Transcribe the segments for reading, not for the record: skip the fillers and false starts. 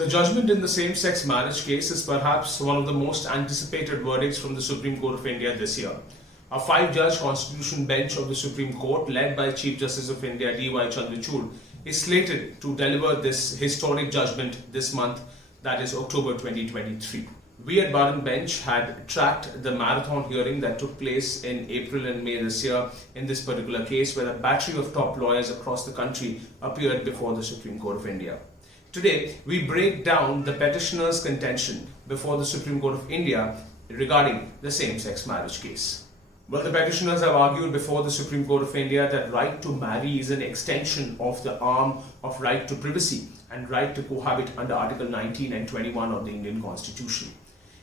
The judgment in the same-sex marriage case is perhaps one of the most anticipated verdicts from the Supreme Court of India this year. A 5-judge constitution bench of the Supreme Court, led by Chief Justice of India D.Y. Chandrachud, is slated to deliver this historic judgment this month, that is October 2023. We at Bar and Bench had tracked the marathon hearing that took place in April and May this year in this particular case, where a battery of top lawyers across the country appeared before the Supreme Court of India. Today, we break down the petitioner's contention before the Supreme Court of India regarding the same-sex marriage case. Well, the petitioners have argued before the Supreme Court of India that right to marry is an extension of the arm of right to privacy and right to cohabit under Article 19 and 21 of the Indian Constitution.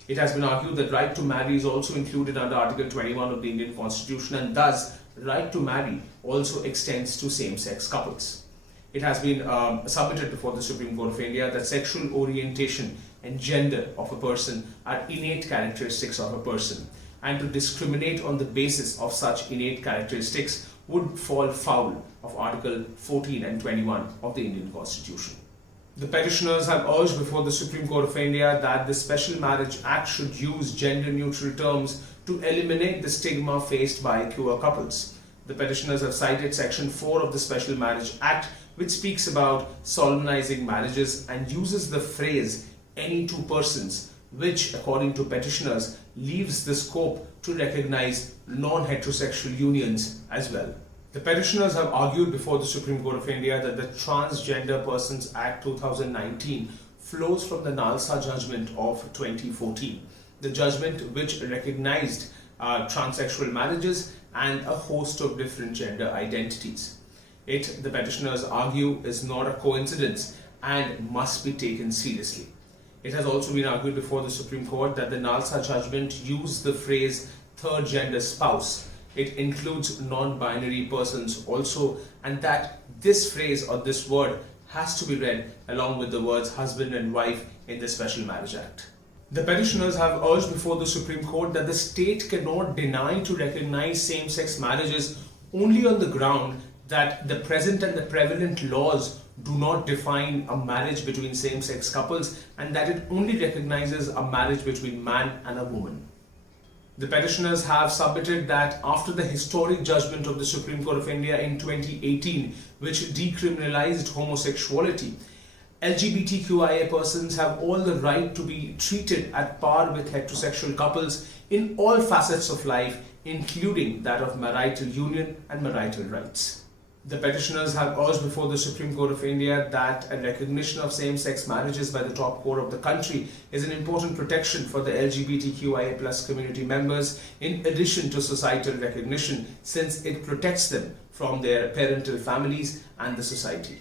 It has been argued that right to marry is also included under Article 21 of the Indian Constitution, and thus right to marry also extends to same-sex couples. It has been submitted before the Supreme Court of India that sexual orientation and gender of a person are innate characteristics of a person, and to discriminate on the basis of such innate characteristics would fall foul of Article 14 and 21 of the Indian Constitution. The petitioners have urged before the Supreme Court of India that the Special Marriage Act should use gender-neutral terms to eliminate the stigma faced by queer couples. The petitioners have cited Section 4 of the Special Marriage Act, which speaks about solemnizing marriages and uses the phrase any two persons, which, according to petitioners, leaves the scope to recognize non-heterosexual unions as well. The petitioners have argued before the Supreme Court of India that the Transgender Persons Act 2019 flows from the Nalsa judgment of 2014, the judgment which recognized transsexual marriages and a host of different gender identities. It, the petitioners argue, is not a coincidence and must be taken seriously. It has also been argued before the Supreme Court that the Nalsa judgment used the phrase third gender spouse. It includes non-binary persons also, and that this phrase or this word has to be read along with the words husband and wife in the Special Marriage Act. The petitioners have urged before the Supreme Court that the state cannot deny to recognize same-sex marriages only on the ground that the present and the prevalent laws do not define a marriage between same-sex couples, and that it only recognizes a marriage between man and a woman. The petitioners have submitted that after the historic judgment of the Supreme Court of India in 2018, which decriminalized homosexuality, LGBTQIA persons have all the right to be treated at par with heterosexual couples in all facets of life, including that of marital union and marital rights. The petitioners have urged before the Supreme Court of India that a recognition of same-sex marriages by the top court of the country is an important protection for the LGBTQIA+ community members, in addition to societal recognition, since it protects them from their parental families and the society.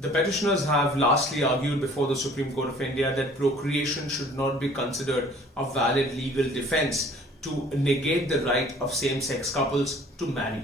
The petitioners have lastly argued before the Supreme Court of India that procreation should not be considered a valid legal defense to negate the right of same-sex couples to marry.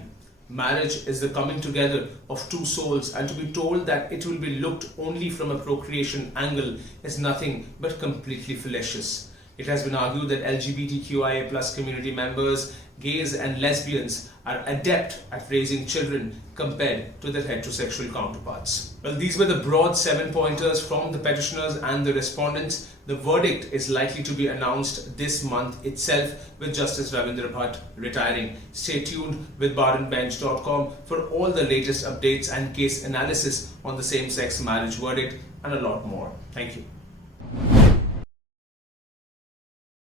Marriage is the coming together of two souls, and to be told that it will be looked only from a procreation angle is nothing but completely fallacious. It has been argued that LGBTQIA+ community members, gays and lesbians are adept at raising children compared to their heterosexual counterparts. Well, these were the broad 7 pointers from the petitioners and the respondents. The verdict is likely to be announced this month itself, with Justice Ravindra Bhatt retiring. Stay tuned with barandbench.com for all the latest updates and case analysis on the same-sex marriage verdict and a lot more. Thank you.